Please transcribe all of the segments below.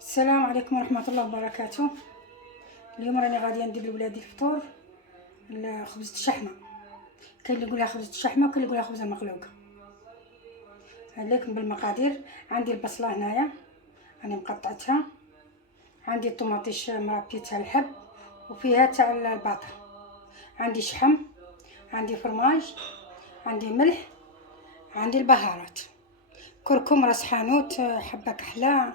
السلام عليكم ورحمة الله وبركاته. اليوم راني غادية ندير لولادي الفطور خبزة الشحمة. كاين اللي يقولها خبزة الشحمة وكاين اللي يقولها خبزة مقلوقة. عليكم بالمقادير. عندي البصلة هنايا راني مقطعتها، عندي الطوماطيش مربيتها الحب وفيها تاع الباطا، عندي شحم، عندي فرماج، عندي ملح، عندي البهارات، كركم، راس حانوت، حبة كحلة.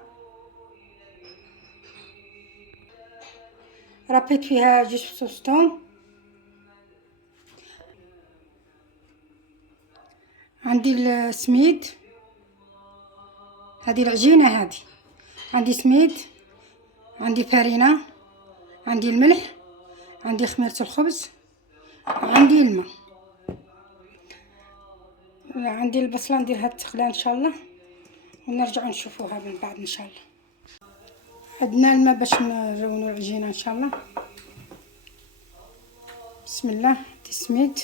ربيت فيها 2 فصوص توم. عندي السميد، هذه العجينة هذه، عندي سميد، عندي فارينة، عندي الملح، عندي خميرة الخبز، عندي الماء، عندي البصلة نديرها تقلى ان شاء الله ونرجع نشوفوها من بعد ان شاء الله. عندنا الماء باش نرونو العجينة ان شاء الله. بسم الله. السميد،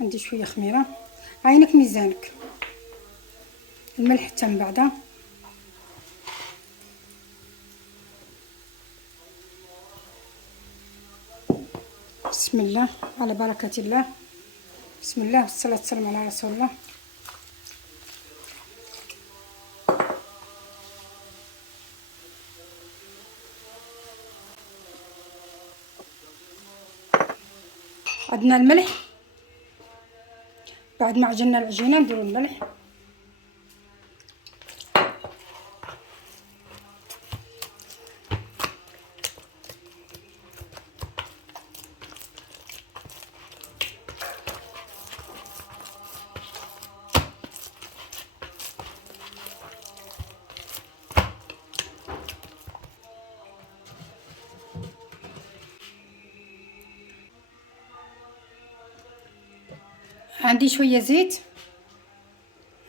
عندي شوية خميرة، عينك ميزانك، الملح حتى من بعدها، بسم الله على بركة الله، بسم الله والصلاة والسلام على رسول الله. عندنا الملح، بعد ما عجننا العجينة نديرو الملح، عندي شوية زيت،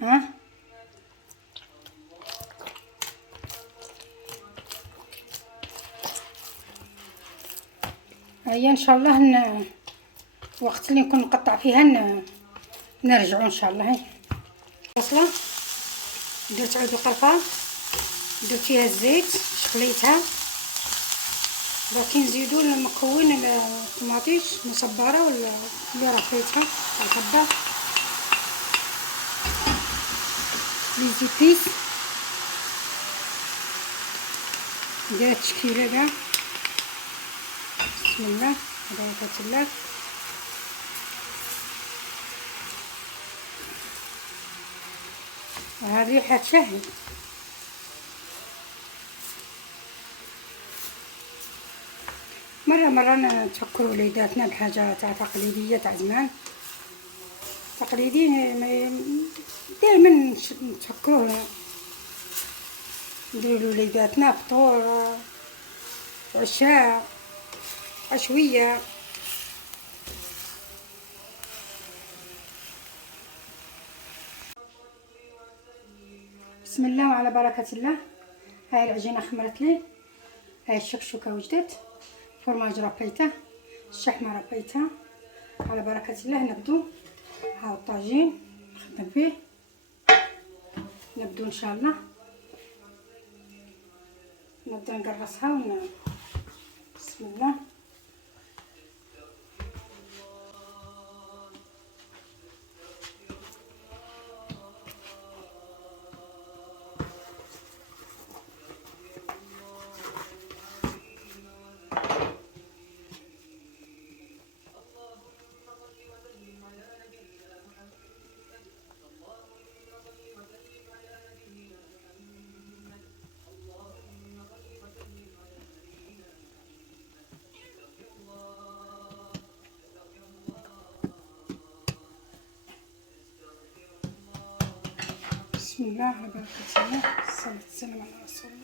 ها هيا ان شاء الله وقت اللي نكون نقطع فيها نرجعو ان شاء الله. هاي بصله درت عود القرفه، درت فيها الزيت شقليتها، باقي نزيدو المكون الطماطيش مصبره ولا اللي رفيتها الحبه، لي زيبيس، ندير التشكيله كاع. بسم الله بركة الله. وهذه ريحة تشهي. مرة نتفكروا وليداتنا بحاجة تاع تقليدية تاع زمان، تقليدي دائما نتفكروه، نديرو لوليداتنا فطور، عشاء، عشوية. بسم الله وعلى بركة الله. هاي العجينة خمرت لي، هاي الشكشوكة وجدت، فرماج ربيته، الشحمة ربيتها، على بركة الله نبدو. ها الطاجين نخدم فيه، نبدو ان شاء الله، نبدا نقرصها بسم الله. بسم الله على بركة الله، الصلاة والسلام على رسول الله.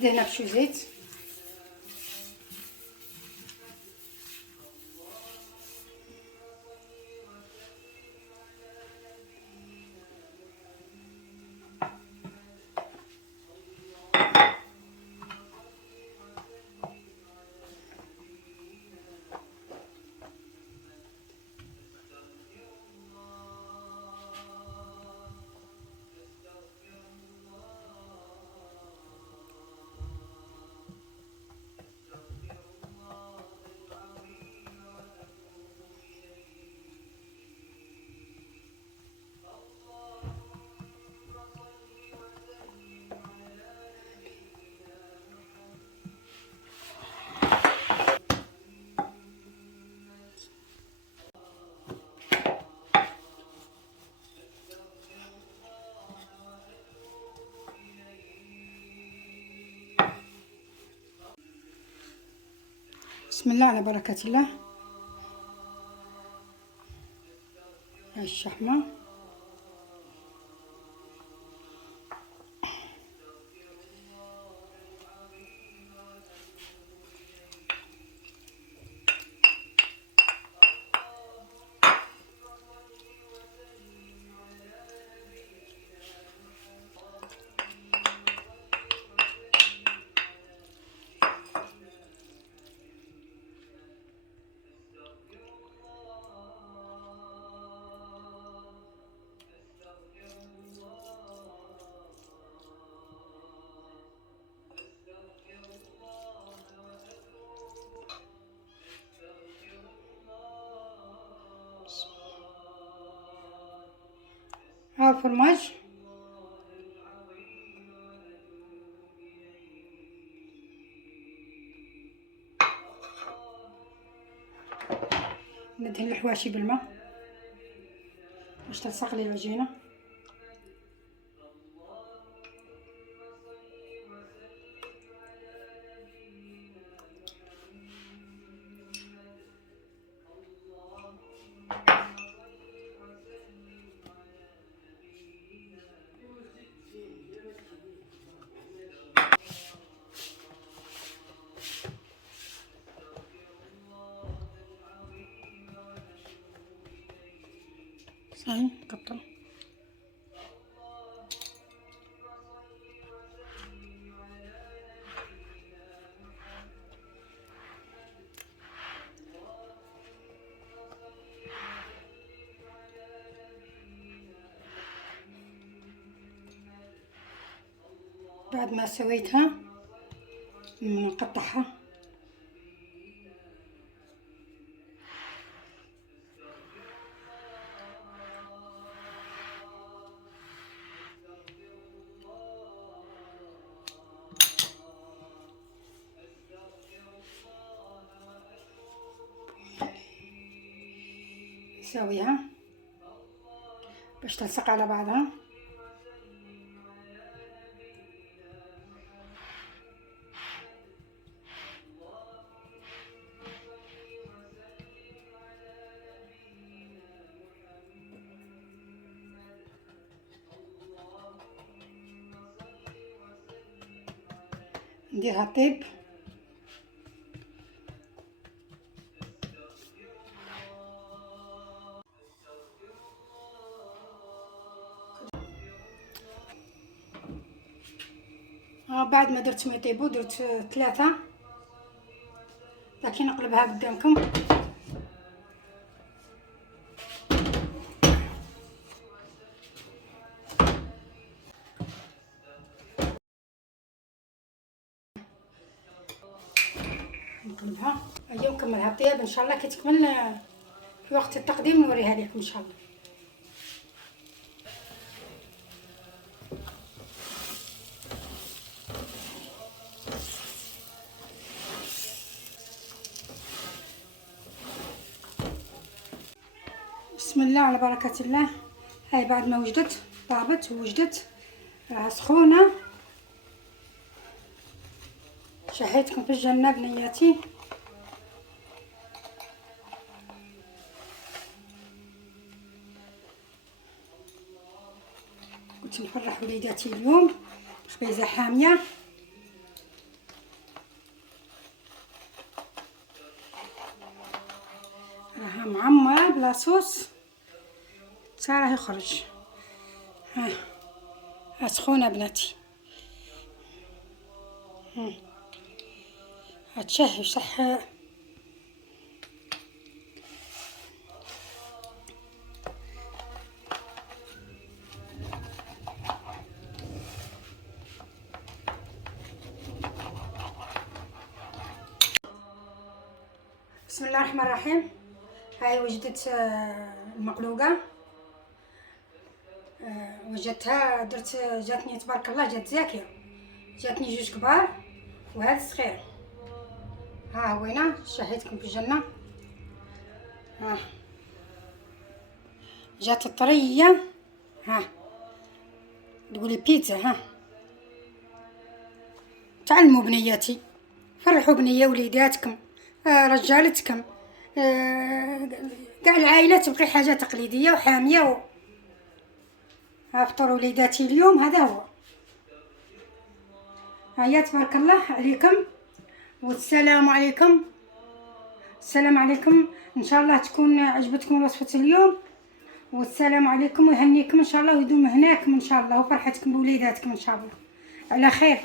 ندهنها بشويه زيت. بسم الله على بركة الله. هاي الشحمة ها الفرماج. ندهن الحواشي بالماء باش تلصق لي العجينه. صحيح قطع. بعد ما سويتها نقطعها. نساويها باش تلصق على بعضها. نديرها طيب. بعد ما درت ما يطيبوا درت 3 لكن نقلبها قدامكم. نقلبها هيا ونكملها طياب ان شاء الله. كي تكمل في وقت التقديم نوريها لكم ان شاء الله. بسم الله على بركة الله. هاي بعد ما وجدت طابت ووجدت راها سخونة. شحيتكم في الجنة بنياتي. قلت نفرح وليداتي اليوم خبيزة حامية. راها معمرة بلا صوص تا راه يخرج. ها سخونة بناتي. هتشهي صح. بسم الله الرحمن الرحيم. هاي وجدت المقلوقة، وجدتها درت، جاتني تبارك الله، جات زاكية، جاتني جوج كبار وهذا صغير. ها وينه شهيتكم في الجنة. ها جات طرية. ها تقولي بيتزا. ها تعلموا بنياتي، فرحوا بنية وليداتكم، رجالتكم، كاع العائلة تبقي حاجة تقليدية وحامية. ها فطور وليداتي اليوم هذا هو. هيا تبارك الله عليكم، والسلام عليكم. السلام عليكم، ان شاء الله تكون عجبتكم وصفة اليوم، والسلام عليكم، ويهنيكم ان شاء الله، ويدوم هناكم ان شاء الله، وفرحتكم بوليداتكم ان شاء الله على خير.